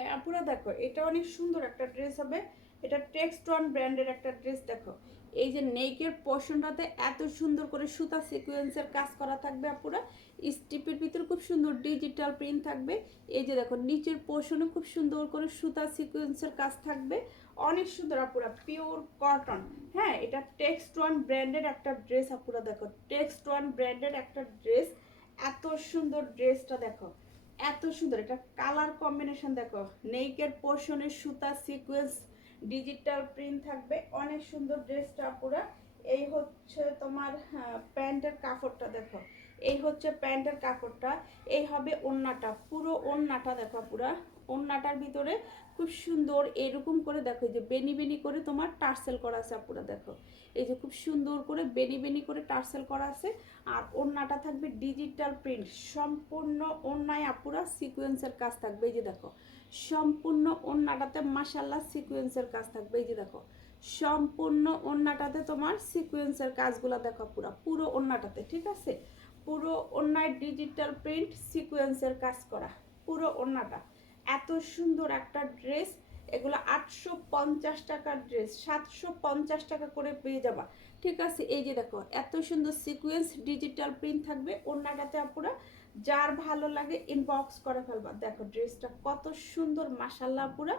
হ্যাঁ আপুরা দেখো, এটা অনেক সুন্দর একটা ড্রেস হবে। এটা টেক্সটন ব্র্যান্ডের একটা ড্রেস। দেখো এই যে নেকের পোর্শনটাতে এত সুন্দর করে সুতা সিকোয়েন্সের কাজ করা থাকবে আপুরা। স্টিপের ভিতরে খুব সুন্দর ডিজিটাল প্রিন্ট থাকবে। এই যে দেখো নিচের পোর্শনে খুব সুন্দর করে সুতা সিকোয়েন্সের কাজ থাকবে। অনেক সুন্দর আপুরা, পিওর কটন। হ্যাঁ, এটা টেক্সটন ব্র্যান্ডের একটা ড্রেস আপুরা। দেখো টেক্সটন ব্র্যান্ডের একটা ড্রেস। এত সুন্দর ড্রেসটা দেখো, এত সুন্দর। এটা কালার কম্বিনেশন দেখো, নেকের পোর্শনের সুতা সিকোয়েন্স ডিজিটাল প্রিন্ট থাকবে। অনেক সুন্দর ড্রেসটা পুরা। এই হচ্ছে তোমার প্যান্টের কাপড়টা দেখো, এই হচ্ছে প্যান্টের কাপড়টা। এই হবে ওড়নাটা, পুরো ওড়নাটা দেখো পুরা। ওড়নাটার ভিতরে খুব সুন্দর এরকম করে দেখো, যে বেনি বেনি করে তোমার টার্সেল করা আছে পুরা। দেখো এই যে খুব সুন্দর করে বেনি বেনি করে টার্সেল করা আছে। আর ওড়নাটা থাকবে ডিজিটাল প্রিন্ট, সম্পূর্ণ ওড়নায় আপুরা সিকোয়েন্সের কাজ থাকবে। এই যে দেখো সম্পূর্ণ ওড়নাটাতে মাশাল্লাহ সিকোয়েন্সের কাজ থাকবে। এই যে দেখো সম্পূর্ণ ওড়নাটাতে তোমার সিকোয়েন্সের কাজগুলো দেখো পুরো পুরো ওড়নাটাতে, ঠিক আছে। পুরো ওড়নায় ডিজিটাল প্রিন্ট সিকোয়েন্সের কাজ করা পুরো ওড়নাটা। এত সুন্দর একটা ড্রেস। এগুলো 850 টাকার ড্রেস, 750 টাকা করে পেয়ে যাবা, ঠিক আছে। এই যে দেখো এত সুন্দর সিকোয়েন্স ডিজিটাল প্রিন্ট থাকবে ওড়নাটাতে আপুরা। যার ভালো লাগে ইনবক্স করে ফেলবা। দেখো ড্রেসটা কত সুন্দর মাশাল্লাহ আপুরা,